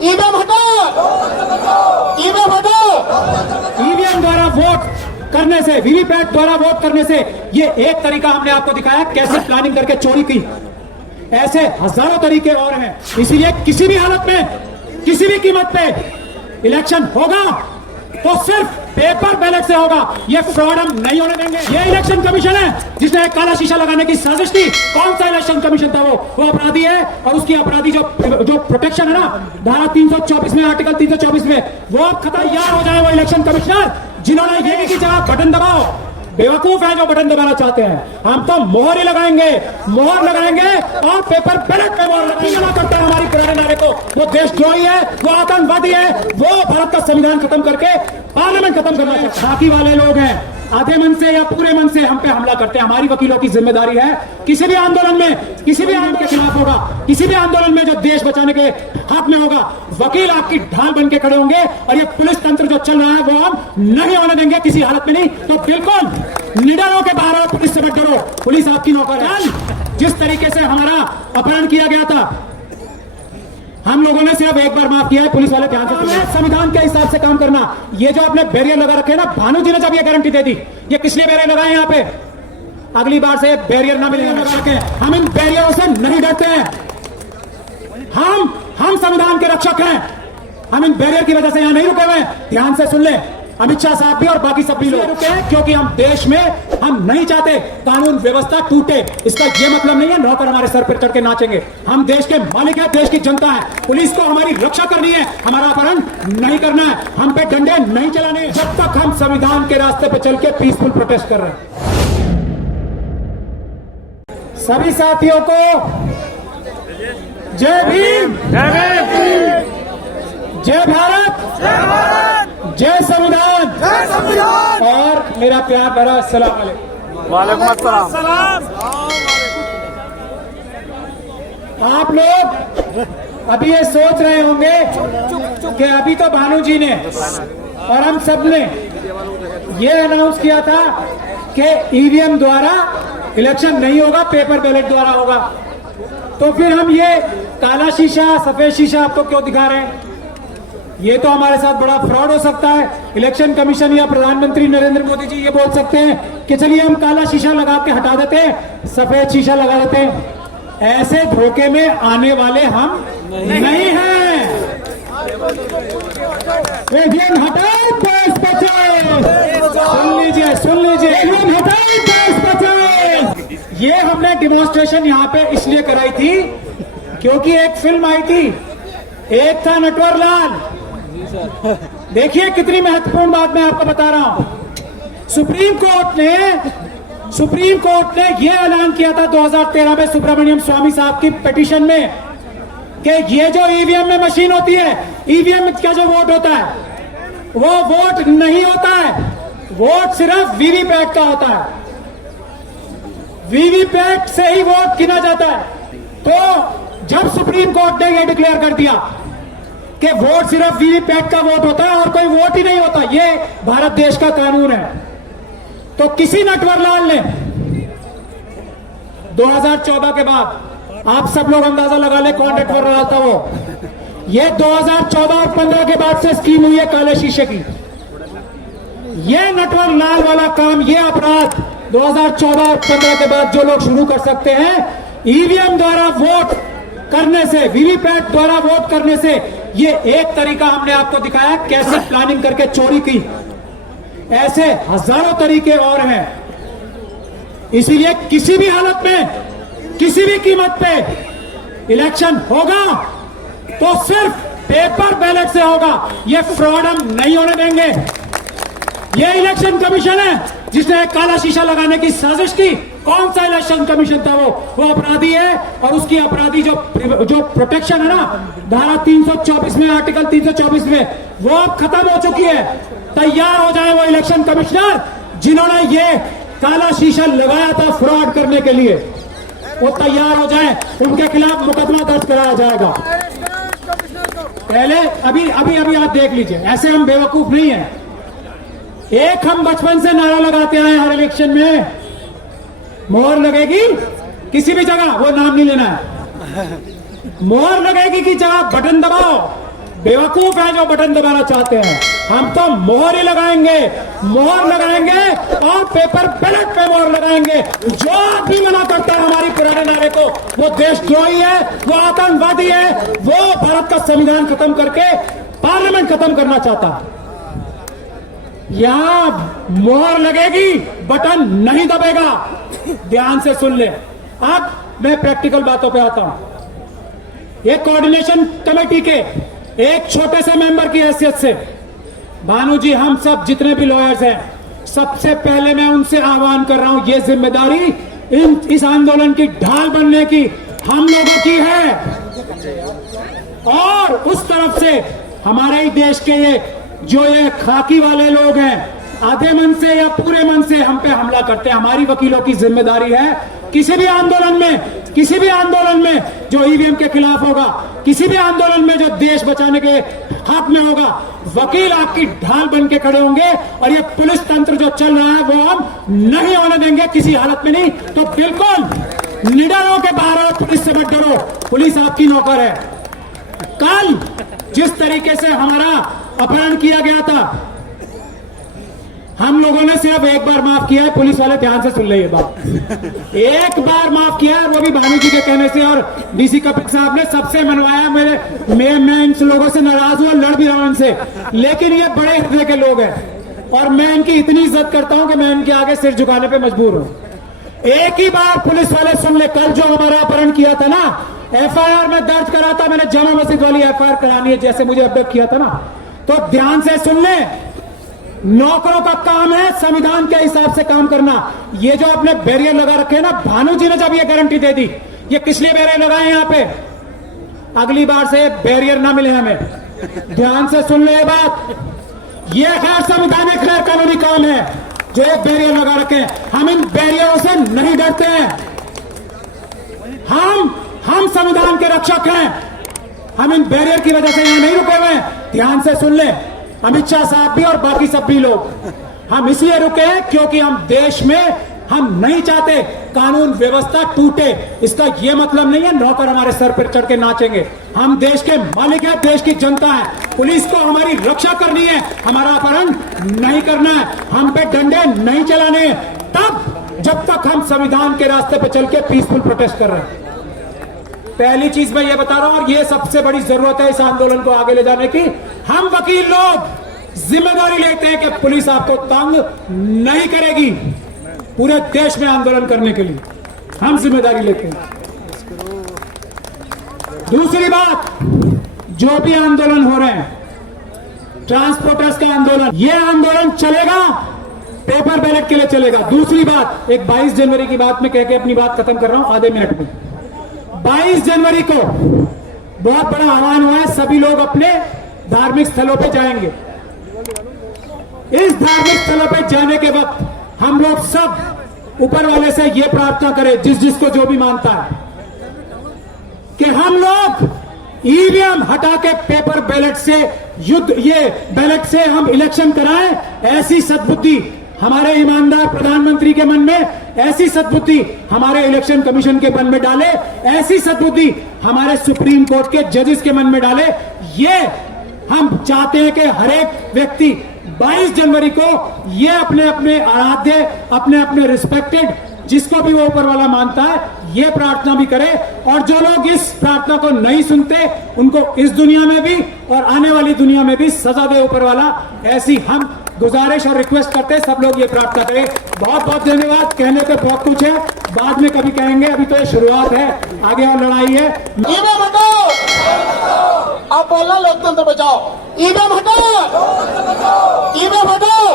EVM हटाओ, EVM हटाओ। EVM द्वारा वोट करने से, वीवीपैट द्वारा वोट करने से, ये एक तरीका हमने आपको दिखाया कैसे प्लानिंग करके चोरी की। ऐसे हजारों तरीके और हैं। इसीलिए किसी भी हालत में, किसी भी कीमत पे इलेक्शन होगा तो सिर्फ पेपर बैलेट से होगा। ये फ्रॉड हम नहीं होने देंगे। ये इलेक्शन कमीशन है जिसने एक काला शीशा लगाने की साजिश की। कौन सा इलेक्शन कमीशन था? वो अपराधी है, और उसकी अपराधी जो प्रोटेक्शन है ना, धारा 324 में, आर्टिकल 324 में, वो अब तैयार हो जाए वो इलेक्शन कमिश्नर जिन्होंने ये की जगह बटन दबाओ। बेवकूफ है जो बटन दबाना चाहते हैं। हम तो मोहर ही लगाएंगे, मोहर लगाएंगे और पेपर बैलेट पे मोहर लगाएंगे। ना करता है हमारी पुराने नारे को। वो देशद्रोही है, वो आतंकवादी है, वो भारत का संविधान खत्म करके पार्लियामेंट खत्म करना चाहते हैं। बाकी वाले लोग हैं आधे मन से या पूरे मन से हम पे हमला करते हैं। हमारी वकीलों की जिम्मेदारी है, किसी भी आंदोलन में, किसी भी आंदोलन के खिलाफ होगा, किसी भी आंदोलन में जो देश बचाने के हक में होगा, वकील आपकी ढाल बन के खड़े होंगे। और ये पुलिस तंत्र जो चल रहा है वो हम नहीं होने देंगे किसी हालत में। नहीं तो बिल्कुल निडर होकर बाहर आओ, पुलिस से मत डरो, पुलिस आपकी नौकर है। जिस तरीके से हमारा अपहरण किया गया था, हम लोगों ने सिर्फ एक बार माफ किया है। पुलिस वाले ध्यान से सुनिए, संविधान के हिसाब से काम करना। ये जो आपने बैरियर लगा रखे हैं ना, भानु जी ने जब ये गारंटी दे दी, ये किस लिए बैरियर लगाए यहाँ पे? अगली बार से बैरियर ना मिलेगा लगा रखे। हम इन बैरियरों से नहीं डरते हैं। हम संविधान के रक्षक हैं। हम इन बैरियर की वजह से यहाँ नहीं रुके हुए। ध्यान से सुन ले, अमित शाह साहब भी और बाकी सभी लोग रुके हैं क्योंकि हम देश में, हम नहीं चाहते कानून व्यवस्था टूटे। इसका ये मतलब नहीं है नौकर हमारे सर पर चढ़ के नाचेंगे। हम देश के मालिक हैं, देश की जनता है। पुलिस को हमारी रक्षा करनी है, हमारा अपहरण नहीं करना है, हम पे डंडे नहीं चलाने हैं। जब तक हम संविधान के रास्ते पे चल के पीसफुल प्रोटेस्ट कर रहे हैं। सभी साथियों को जय भीम, जय भीम, जय भारत, जय संविधान, जय संविधान और मेरा प्यार भरा अस्सलाम वालेकुम। वालेकुम अस्सलाम। आप लोग अभी ये सोच रहे होंगे कि अभी तो भानु जी ने और हम सब ने ये अनाउंस किया था कि ईवीएम द्वारा इलेक्शन नहीं होगा, पेपर बैलेट द्वारा होगा। तो फिर हम ये काला शीशा, सफेद शीशा आपको क्यों दिखा रहे हैं? ये तो हमारे साथ बड़ा फ्रॉड हो सकता है। इलेक्शन कमीशन या प्रधानमंत्री नरेंद्र मोदी जी ये बोल सकते हैं कि चलिए हम काला शीशा लगा के हटा देते हैं, सफेद शीशा लगा देते हैं। ऐसे धोखे में आने वाले हम नहीं हैं। ईवीएम हटाओ, देश बचाओ। सुन लीजिए, सुन लीजिए, ईवीएम हटाओ, देश बचाओ। ये हमने डेमोन्स्ट्रेशन यहाँ पे इसलिए कराई थी क्योंकि एक फिल्म आई थी, एक था नटवर लाल। देखिए कितनी महत्वपूर्ण बात मैं आपको बता रहा हूं। सुप्रीम कोर्ट ने यह ऐलान किया था 2013 में सुब्रमण्यम स्वामी साहब की पिटीशन में कि ये जो ईवीएम में मशीन होती है, ईवीएम का जो वोट होता है वो वोट नहीं होता है, वोट सिर्फ वीवीपैट का होता है। वीवीपैट से ही वोट गिना जाता है। तो जब सुप्रीम कोर्ट ने यह डिक्लेयर कर दिया कि वोट सिर्फ वीवीपैट का वोट होता है और कोई वोट ही नहीं होता, ये भारत देश का कानून है, तो किसी नटवरलाल ने 2014 के बाद, आप सब लोग अंदाजा लगा ले कौन नटवरलाल था वो। ये 2014 और 15 के बाद से स्कीम हुई है काले शीशे की। ये नटवरलाल वाला काम, ये अपराध 2014 और 15 के बाद जो लोग शुरू कर सकते हैं, ईवीएम द्वारा वोट करने से, वीवीपैट द्वारा वोट करने से, ये एक तरीका हमने आपको दिखाया कैसे प्लानिंग करके चोरी की। ऐसे हजारों तरीके और हैं। इसीलिए किसी भी हालत में, किसी भी कीमत पे इलेक्शन होगा तो सिर्फ पेपर बैलेट से होगा। ये फ्रॉड हम नहीं होने देंगे। ये इलेक्शन कमीशन है जिसने एक काला शीशा लगाने की साजिश की। कौन सा इलेक्शन कमीशन था? वो अपराधी है, और उसकी अपराधी जो प्रोटेक्शन है ना, धारा 324 में, आर्टिकल 324 में, वो अब खत्म हो चुकी है। तैयार हो जाए वो इलेक्शन कमिश्नर जिन्होंने ये काला शीशा लगाया था फ्रॉड करने के लिए, वो तैयार हो जाए, उनके खिलाफ मुकदमा दर्ज कराया जाएगा। पहले अभी आप देख लीजिए, ऐसे हम बेवकूफ नहीं है। एक हम बचपन से नारा लगाते आए हर इलेक्शन में, मोहर लगेगी किसी भी जगह, वो नाम नहीं लेना है, मोहर लगेगी की जगह बटन दबाओ, बेवकूफ है जो बटन दबाना चाहते हैं। हम तो मोहर ही लगाएंगे, मोहर लगाएंगे और पेपर बैलेट पे मोहर लगाएंगे। जो भी मना करता है हमारी पुराने नारे को, वो देशद्रोही है, वो आतंकवादी है, वो भारत का संविधान खत्म करके पार्लियामेंट खत्म करना चाहता है। यहां मोहर लगेगी, बटन नहीं दबेगा। ध्यान से सुन ले। अब मैं प्रैक्टिकल बातों पे आता हूं। एक कोऑर्डिनेशन कमेटी के एक छोटे से मेंबर की हैसियत से भानु जी, हम सब जितने भी लॉयर्स हैं, सबसे पहले मैं उनसे आह्वान कर रहा हूं, ये जिम्मेदारी इस आंदोलन की ढाल बनने की हम लोगों की है। और उस तरफ से हमारे ही देश के ये खाकी वाले लोग हैं, आधे मन से या पूरे मन से हम पे हमला करते हैं। हमारी वकीलों की जिम्मेदारी है किसी भी आंदोलन में जो ईवीएम के खिलाफ होगा, किसी भी आंदोलन में जो देश बचाने के हक में होगा, वकील आपकी ढाल बन के खड़े होंगे। और ये पुलिस तंत्र जो चल रहा है वो हम नहीं होने देंगे किसी हालत में। नहीं तो बिल्कुल निडर होकर बाहर आओ, पुलिस से मत डरो, पुलिस आपकी नौकर है। कल जिस तरीके से हमारा अपहरण किया गया था, हम लोगों ने सिर्फ एक बार माफ किया है। पुलिस वाले ध्यान से सुन ले ये बात, एक बार माफ किया है, वो भी भानु जी के कहने से और डीसी कपिल साहब ने सबसे मनवाया। मैं इन लोगों से नाराज हूं, लड़ भी रहा हूं इनसे, लेकिन ये बड़े हृदय के लोग हैं और मैं इनकी इतनी इज्जत करता हूं कि मैं इनके आगे सिर झुकाने पे मजबूर हूं। एक ही बार पुलिस वाले सुन ले, कल जो हमारा अपहरण किया था ना, एफआईआर में दर्ज करा था मैंने, जामा मस्जिद वाली एफआईआर करानी है जैसे मुझे अबडक्ट किया था ना, तो ध्यान से सुन ले। नौकरों का काम है संविधान के हिसाब से काम करना। ये जो आपने बैरियर लगा रखे हैं ना, भानु जी ने जब ये गारंटी दे दी, ये किस लिए बैरियर लगाए यहां पे, अगली बार से बैरियर ना मिले हमें। ध्यान से सुन ले ये बात, ये गैर संवैधानिक गैर कानूनी काम है जो एक बैरियर लगा रखे। हम इन बैरियरों से नहीं डरते हैं। हम संविधान के रक्षक हैं। हम इन बैरियर की वजह से यहां नहीं रुके हुए हैं। ध्यान से सुन ले, अमित शाह साहब भी और बाकी सब भी लोग, हम इसलिए रुके हैं क्योंकि हम देश में हम नहीं चाहते कानून व्यवस्था टूटे। इसका यह मतलब नहीं है नौकर हमारे सर पर चढ़ के नाचेंगे। हम देश के मालिक हैं, देश की जनता है। पुलिस को हमारी रक्षा करनी है, हमारा अपहरण नहीं करना है, हम पे डंडे नहीं चलाने हैं, तब जब तक हम संविधान के रास्ते पे चल के पीसफुल प्रोटेस्ट कर रहे हैं। पहली चीज मैं ये बता रहा हूं और ये सबसे बड़ी जरूरत है इस आंदोलन को आगे ले जाने की। हम वकील लोग जिम्मेदारी लेते हैं कि पुलिस आपको तंग नहीं करेगी। पूरे देश में आंदोलन करने के लिए हम जिम्मेदारी लेते हैं। दूसरी बात, जो भी आंदोलन हो रहे हैं, ट्रांसपोर्टर्स का आंदोलन, यह आंदोलन चलेगा, पेपर बैलेट के लिए चलेगा। दूसरी बात, एक 22 जनवरी की बात में कह के अपनी बात खत्म कर रहा हूं आधे मिनट में। 22 जनवरी को बहुत बड़ा आह्वान हुआ है, सभी लोग अपने धार्मिक स्थलों पे जाएंगे। इस धार्मिक स्थलों पे जाने के वक्त हम लोग सब ऊपर वाले से ये प्रार्थना करें, जिसको जो भी मानता है, कि हम लोग ईवीएम हटा के पेपर बैलेट से ये बैलेट से हम इलेक्शन कराएं। ऐसी सद्बुद्धि हमारे ईमानदार प्रधानमंत्री के मन में, ऐसी सद्बुद्धि हमारे इलेक्शन कमीशन के मन में डाले, ऐसी सद्बुद्धि हमारे सुप्रीम कोर्ट के जजेस के मन में डाले। ये हम चाहते हैं कि हर एक व्यक्ति 22 जनवरी को ये अपने अपने आराध्य, अपने अपने रिस्पेक्टेड, जिसको भी वो ऊपर वाला मानता है, ये प्रार्थना भी करे। और जो लोग इस प्रार्थना को नहीं सुनते, उनको इस दुनिया में भी और आने वाली दुनिया में भी सजा दे ऊपर वाला। ऐसी हम गुजारिश और रिक्वेस्ट करते हैं, सब लोग ये प्रार्थना करें। बहुत बहुत धन्यवाद। कहने पे बहुत कुछ है, बाद में कभी कहेंगे, अभी तो ये शुरुआत है, आगे और लड़ाई है। ईवीएम हटाओ, आप बोलना लोकतंत्र बचाओ। ईवीएम हटाओ, ईवीएम हटाओ।